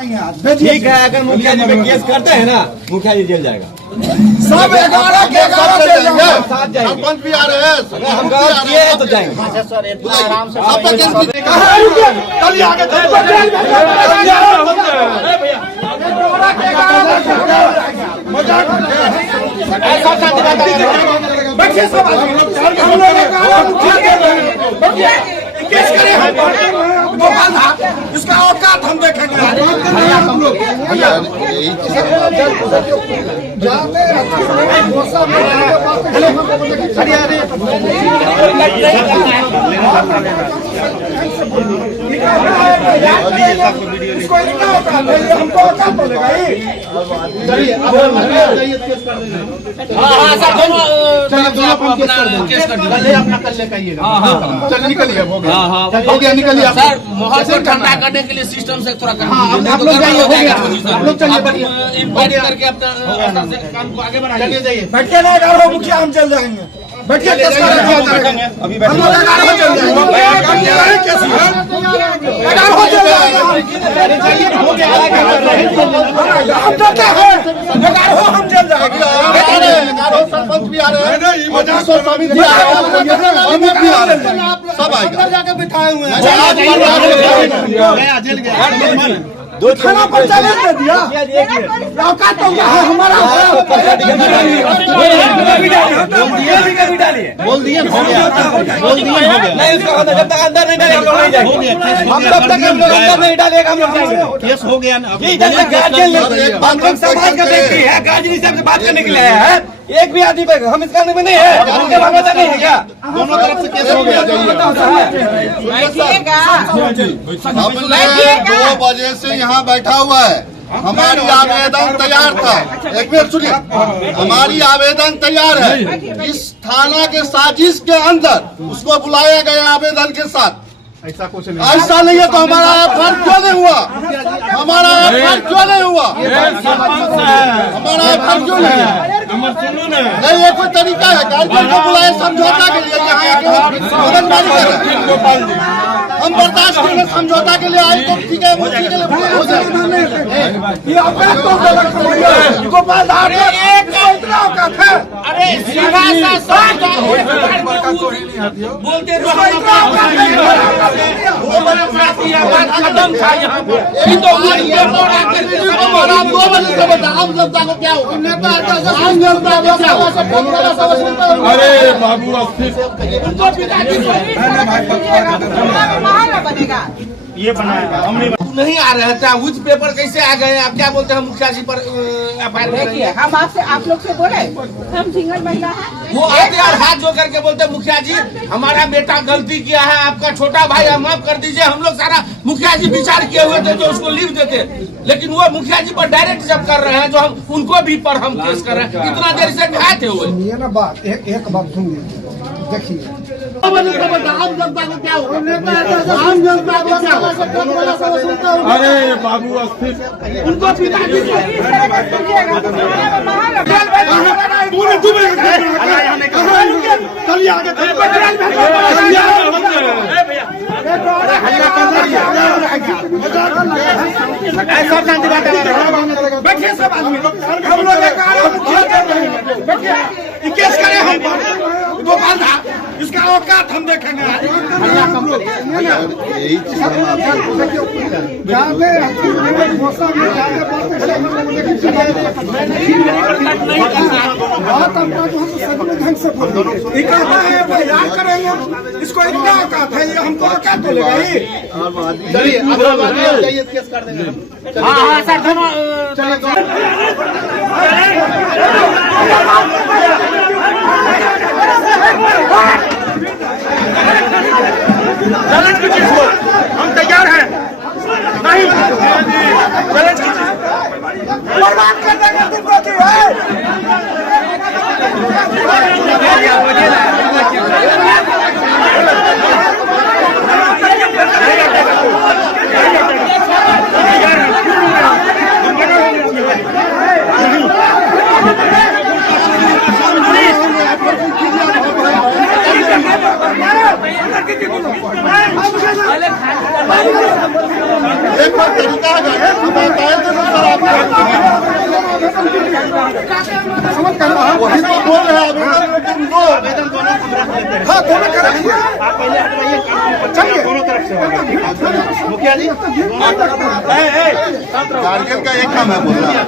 ठीक है, अगर मुखिया जी पे केस करते हैं ना, मुखिया जी जेल जाएगा। सब 11 के 11 चल जाएंगे। सरपंच भी आ रहे हैं, हम गलत किए हैं तो जाएंगे। इसका औकात हम देखेंगे। इसको इतना औकात है, हमको औकात बोलेगा ही। हो गया, निकलिए सर। माहौल को ठंडा करने के लिए सिस्टम से थोड़ा आप लोग जाइए, हो गया, आप लोग चलिए, इंक्वायरी करके अपना काम को आगे बढ़ाइए। बैठ के नहीं करो, मुखिया हम चल जाएंगे। बैठ के केस कर दिया जाएगा। हम लोग 11 चल जाएंगे। केस हो जाएगा। हम डरते हैं, 11 हम चल जाएंगे। सरपंच भी आ रहे हैं, सब आएगा। जाके बिठाए हुए हैं। थाना पर चले दे दिया। औकात तो है हमारा। बोल दिए, हो गया, बोल दिए, हो गया। नहीं, उसका जब तक अंदर नहीं डालेंगे हम लोग नहीं जाएंगे। हम तब तक हम लोग अंदर नहीं डालेंगे, हम लोग जाएंगे। केस हो गया ना। ये जब तक गार्जियन हम लोग समाज का व्यक्ति है, गार्जियन साहब से बात करने के लिए आया है। एक भी आदमी पे हम इस कानून में नहीं है, उनके भरोसा नहीं है क्या? दोनों तरफ से केस हो गया। हमने 2 बजे से यहाँ बैठा हुआ है। हमारी आवेदन तैयार था। एक मिनट सुनिए, हमारी आवेदन तैयार है। इस थाना के साजिश के अंदर उसको बुलाया गया आवेदन के साथ। ऐसा कुछ नहीं, ऐसा नहीं है तो हमारा एफआईआर क्यों नहीं हुआ? हमारा एफआईआर क्यों नहीं हुआ? हमारा एफआईआर क्यों नहीं है? नहीं, ये कोई तरीका है? गार्जियन को बुलाए समझौता के लिए, यहाँ मददगारी करें। हम बर्दाश्त करेंगे, समझौता के लिए आए तो ठीक है, मुझे के लिए हो जाए। गोपाल इतना औकात है। अरे बोलते खत्म था यहाँ पर। आम जनता को क्या होगा? अरे बाबू बनेगा। ये बनाया हमने नहीं आ रहे थे, विथ पेपर कैसे आ गए? आप क्या बोलते हैं मुखिया जी पर देखिए, हम आपसे आप लोग से बोले हम सिंगल महिला है। वो आते और हाथ जो करके बोलते मुखिया जी हमारा बेटा गलती किया है, आपका छोटा भाई है, माफ कर दीजिए। हम लोग सारा मुखिया जी विचार किए हुए थे जो उसको लीव देते, लेकिन वो मुखिया जी पर डायरेक्ट जब कर रहे हैं जो हम उनको भी पर हम केस कर रहे हैं। इतना देर से खाए थे वो। ये ना बात एक बात सुनिए, देखिए आम जनता को क्या होगा? आम जनता को क्या होगा? अरे बाबू अस्थिर उनको पिताजी बैठिए सब आदमी, हम लोग केस करें हम गोपाल था, इसका औकात हम देखेंगे। करेंगे इसको इतना औकात है, ये हमको औकात बोलेगा ही। चलिए, जाइए, केस कर देंगे। हाँ सर, चैलेंज की चीज हो, हम तैयार हैं। नहीं चैलेंज की चीज बर्बाद करने का दिक्कत है। समझ कर रहा हूँ, वही तो बोल रहे हैं आवेदन दो। हाँ दोनों कर रखिए, आप पहले हटवाइए, चलिए दोनों तरफ से होगा, ठीक है मुखिया जी। गार्जियन का एक काम है बोलना।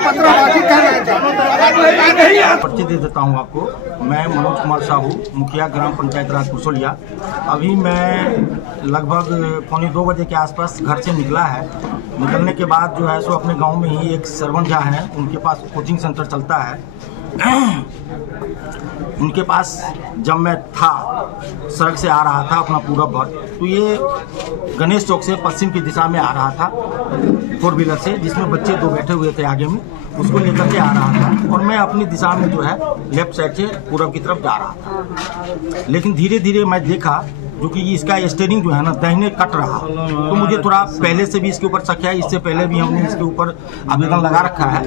पत्रवादी कर रहे थे। परिचय दे देता हूँ आपको। मैं मनोज कुमार साहू, मुखिया ग्राम पंचायत राज कुशोलिया। अभी मैं लगभग 1:45 बजे के आसपास घर से निकला है। निकलने के बाद जो है सो अपने गांव में ही एक सरवन झा हैं, उनके पास कोचिंग सेंटर चलता है। उनके पास जब मैं था, सड़क से आ रहा था अपना पूरब भर, तो ये गणेश चौक से पश्चिम की दिशा में आ रहा था 4 व्हीलर से, जिसमें बच्चे 2 बैठे हुए थे आगे में, उसको लेकर के आ रहा था और मैं अपनी दिशा में जो है लेफ्ट साइड से पूरब की तरफ जा रहा था। लेकिन धीरे धीरे मैं देखा जो कि इसका स्टीयरिंग जो है ना दाहिने कट रहा, तो मुझे थोड़ा पहले से भी इसके ऊपर शक है। इससे पहले भी हमने इसके ऊपर आवेदन लगा रखा है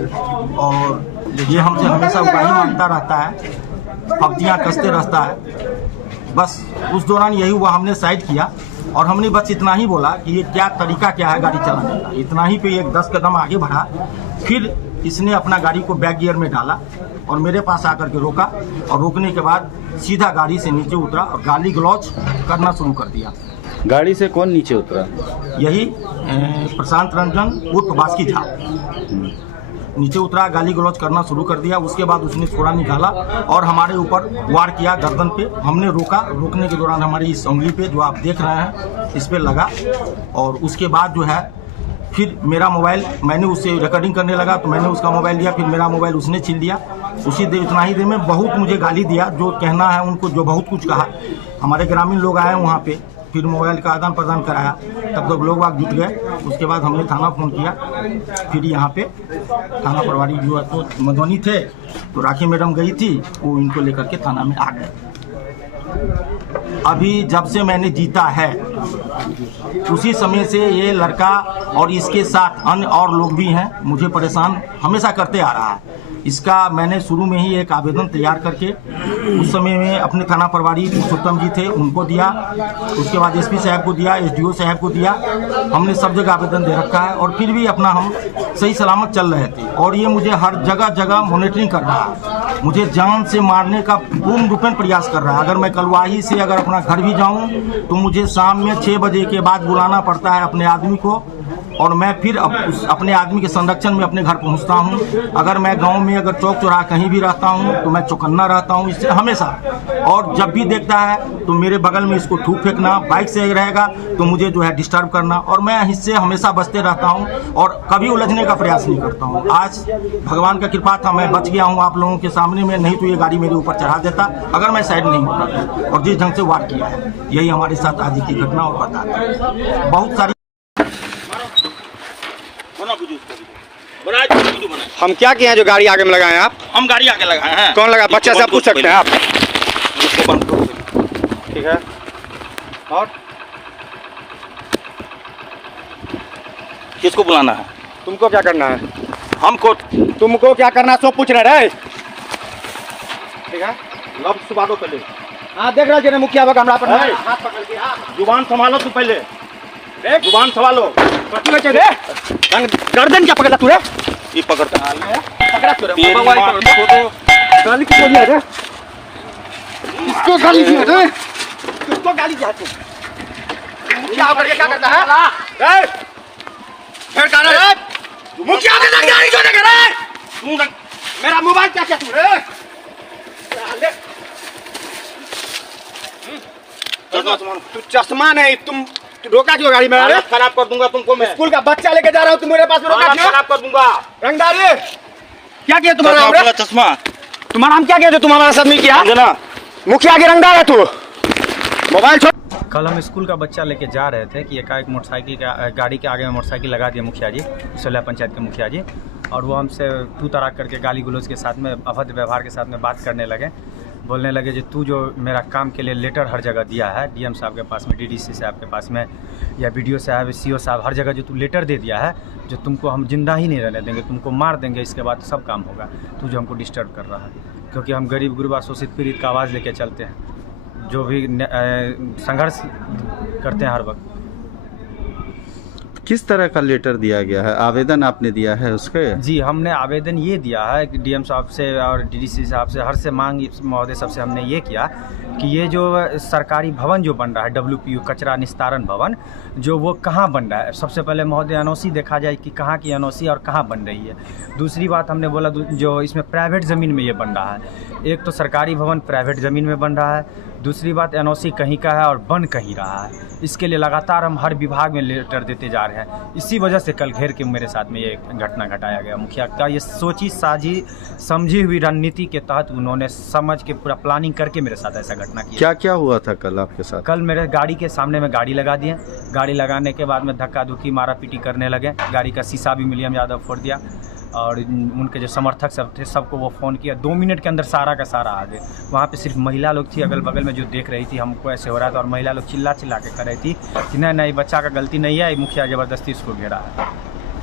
और ये हमसे हमेशा उपाय मांगता रहता है, फब्तियाँ कसते रहता है। बस उस दौरान यही हुआ, हमने साइड किया और हमने बस इतना ही बोला कि ये क्या तरीका क्या है गाड़ी चलाने का। इतना ही पे एक 10 कदम आगे बढ़ा, फिर इसने अपना गाड़ी को बैक गियर में डाला और मेरे पास आकर के रोका और रोकने के बाद सीधा गाड़ी से नीचे उतरा और गाली गलौज करना शुरू कर दिया। गाड़ी से कौन नीचे उतरा? यही प्रशांत रंजन उर्फ बास्की झा नीचे उतरा, गाली गलौज करना शुरू कर दिया। उसके बाद उसने थोड़ा निकाला और हमारे ऊपर वार किया गर्दन पे। हमने रोका, रोकने के दौरान हमारी इस उंगली पे जो आप देख रहे हैं इस पे लगा और उसके बाद जो है फिर मेरा मोबाइल, मैंने उससे रिकॉर्डिंग करने लगा तो मैंने उसका मोबाइल लिया, फिर मेरा मोबाइल उसने छीन लिया। उसी देर इतना ही देर में बहुत मुझे गाली दिया, जो कहना है उनको, जो बहुत कुछ कहा। हमारे ग्रामीण लोग आए वहाँ पे, फिर मोबाइल का आदान प्रदान कराया, तब तक लोग बाग जुट गए। उसके बाद हमने थाना फ़ोन किया, फिर यहाँ पे थाना प्रभारी जो है तो मधुबनी थे, तो राखी मैडम गई थी, वो इनको लेकर के थाना में आ गए। अभी जब से मैंने जीता है उसी समय से ये लड़का और इसके साथ अन्य और लोग भी हैं, मुझे परेशान हमेशा करते आ रहा है। इसका मैंने शुरू में ही एक आवेदन तैयार करके उस समय में अपने थाना प्रभारी पुरुषोत्तम जी थे उनको दिया, उसके बाद एसपी साहब को दिया, एसडीओ साहब को दिया। हमने सब जगह आवेदन दे रखा है और फिर भी अपना हम सही सलामत चल रहे थे और ये मुझे हर जगह जगह मॉनिटरिंग कर रहा है, मुझे जान से मारने का पूर्ण रूपेण प्रयास कर रहा है। अगर मैं कलवाही से अगर अपना घर भी जाऊँ तो मुझे शाम में 6 बजे के बाद बुलाना पड़ता है अपने आदमी को और मैं फिर अपने आदमी के संरक्षण में अपने घर पहुंचता हूं। अगर मैं गांव में अगर चौक चौराहा कहीं भी रहता हूं तो मैं चौकन्ना रहता हूं इससे हमेशा। और जब भी देखता है तो मेरे बगल में इसको थूक फेंकना, बाइक से रहेगा तो मुझे जो है डिस्टर्ब करना, और मैं इससे हमेशा बचते रहता हूं और कभी उलझने का प्रयास नहीं करता हूं। आज भगवान का कृपा था, मैं बच गया हूँ आप लोगों के सामने में, नहीं तो ये गाड़ी मेरे ऊपर चढ़ा देता अगर मैं साइड नहीं होता था। और जिस ढंग से वार किया है यही हमारे साथ आज की घटना और बताता है। बहुत सारी हम क्या किए हैं जो गाड़ी आगे में लगाए हैं आप? हम गाड़ी आगे लगाए हैं। कौन लगा? बच्चा से आप पूछ सकते हैं आप। ठीक है, और किसको बुलाना है? तुमको क्या करना है? हमको। तुमको क्या करना है सो पूछ रहे हैं। ठीक है, लब सुबह दो पहले। हाँ देख रहे मुखिया बग हमरा पर हाथ पकड़ के, जुबान संभालो तू पहले, जुबान संभालो। गर्दन क्या पकड़ा तू रे? ये पकड़ता पकड़ा तू रे? गाली क्यों दिया रे? किसको गाली दिया रे? किसको गाली दिया तू? मुखिया करके क्या करता है? फिर कह रहा है मुखिया ने गाड़ी क्यों नहीं करा? तू मेरा मोबाइल क्या क्या तू रे? तू चश्मा नहीं, तुम रोका क्यों गाड़ी में? खराब कर दूंगा तुमको मैं। स्कूल का बच्चा लेके जा रहा हूँ, तुम मेरे पास में रोका क्यों? खराब कर दूंगा। रंगदारी क्या किया तुम्हारा? चश्मा तुम्हारा हम क्या किया जो तुम हमारा साथ नहीं किया? मुखिया के रंगदार है तू। मोबाइल छोड़। कल हम स्कूल का बच्चा लेके जा रहे थे कि एकाएक मोटरसाइकिल का गाड़ी के आगे में मोटरसाइकिल लगा दिया मुखिया जी, कुशोलिया पंचायत के मुखिया जी, और वो हमसे तू तराक करके गाली गलौज के साथ में, अभद्र व्यवहार के साथ में बात करने लगे। बोलने लगे जो तू जो मेरा काम के लिए लेटर हर जगह दिया है, डीएम साहब के पास में, डीडीसी साहब के पास में, या बीडीओ साहब, सीओ साहब, हर जगह जो तू लेटर दे दिया है, जो तुमको हम जिंदा ही नहीं रहने देंगे, तुमको मार देंगे, इसके बाद सब काम होगा, तू जो हमको डिस्टर्ब कर रहा है। क्योंकि हम गरीब गुरबा शोषित पीड़ित का आवाज़ लेके चलते हैं, जो भी संघर्ष करते हैं हर वक्त। किस तरह का लेटर दिया गया है, आवेदन आपने दिया है उसके? जी, हमने आवेदन ये दिया है कि डीएम साहब से और डीडीसी साहब से, हर से मांग महोदय सबसे हमने ये किया कि ये जो सरकारी भवन जो बन रहा है WPU कचरा निस्तारण भवन, जो वो कहाँ बन रहा है, सबसे पहले महोदय एनओसी देखा जाए कि कहाँ की एनओसी और कहाँ बन रही है। दूसरी बात हमने बोला जो इसमें प्राइवेट ज़मीन में ये बन रहा है, एक तो सरकारी भवन प्राइवेट ज़मीन में बन रहा है, दूसरी बात एनओसी कहीं का है और बन कहीं रहा है। इसके लिए लगातार हम हर विभाग में लेटर देते जा रहे हैं। इसी वजह से कल घेर के मेरे साथ में ये घटना घटाया गया। मुखिया का ये सोची साझी समझी हुई रणनीति के तहत उन्होंने समझ के पूरा प्लानिंग करके मेरे साथ ऐसा घटना किया। क्या क्या हुआ था कल आपके साथ? कल मेरे गाड़ी के सामने में गाड़ी लगा दिए, गाड़ी लगाने के बाद में धक्का धुक्की मारा पीटी करने लगे, गाड़ी का शीशा भी विलियम यादव फोड़ दिया और उनके जो समर्थक सब थे सबको वो फ़ोन किया। 2 मिनट के अंदर सारा का सारा आ गए। वहाँ पे सिर्फ महिला लोग थी अगल बगल में जो देख रही थी हमको ऐसे हो रहा था, और महिला लोग चिल्ला चिल्ला के कर रही थी कि नहीं बच्चा का गलती नहीं है, मुखिया ज़बरदस्ती उसको घेरा है।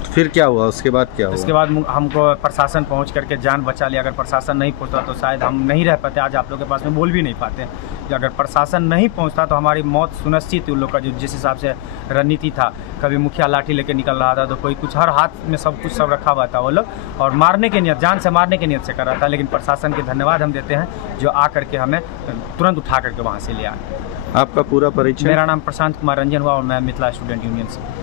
फिर क्या हुआ, उसके बाद क्या हुआ? उसके बाद हमको प्रशासन पहुंच करके जान बचा लिया। अगर प्रशासन नहीं पहुंचता तो शायद हम नहीं रह पाते, आज आप लोग के पास में बोल भी नहीं पाते। अगर प्रशासन नहीं पहुंचता तो हमारी मौत सुनिश्चित थी। उन लोग का जो जिस हिसाब से रणनीति था, कभी मुखिया लाठी लेके निकल रहा था तो कोई कुछ, हर हाथ में सब कुछ सब रखा हुआ था वो लोग, और मारने के नियत, जान से मारने के नियत से कर रहा था। लेकिन प्रशासन के धन्यवाद हम देते हैं जो आ करके हमें तुरंत उठा करके वहाँ से ले आए। आपका पूरा परिचय? मेरा नाम प्रशांत कुमार रंजन हुआ और मैं मिथिला स्टूडेंट यूनियन से।